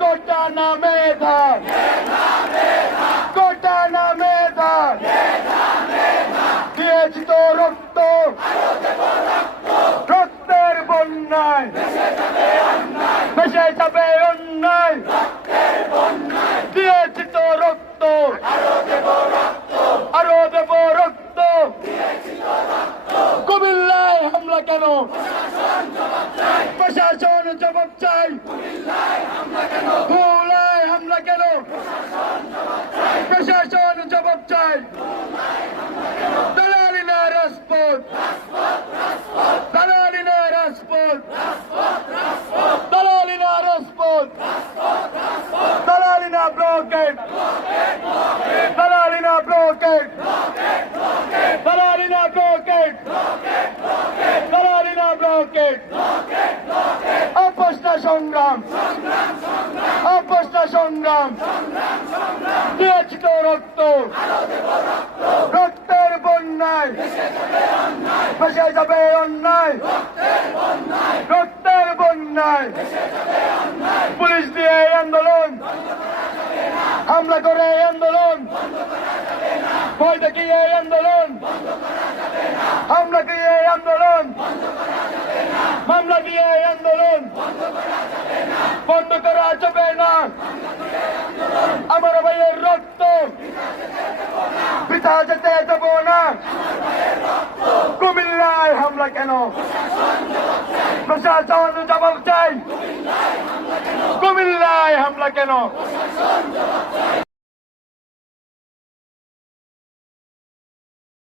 কোটা না মেধা, কোটা না মেধা, দিয়েছি তো রক্ত, রক্তের বন্যায় ভেসে যাবে অন্যায়, দিয়েছি তো রক্ত, আরো দেব রক্ত। কুমিল্লায় হামলা কেন? প্রশাসন জবাব চাই। ভোলায় হামলা কেন? প্রশাসন জবাব চাই। দালালি না রাজপথ, দালালি না রাজপথ, দালালি না রাজপথ, দালালি না ব্লকেট, দালালি না ব্লকেট, দালালি না ব্লকেট, দালালি না ব্লকেট। আপোষটা সংগ্রাম, আপোষটা সংগ্রাম, দিয়েছি তো রক্ত, রক্তের বন্যায় ভেসে যাবে অন্যায়, রক্তের বন্যায়। পুলিশ দিয়ে আন্দোলন, হামলা করে আন্দোলন, ভয় দেখিয়ে আন্দোলন, হামলা দিয়ে আন্দোলন, মামলা দিয়ে আন্দোলন বন্ধ করা যাবে না। আমার ভাইয়ের রক্ত বৃথা যেতে দেব না। কুমিল্লায় হামলা কেন? প্রশাসন জবাব চাই। কুমিল্লায় হামলা কেন?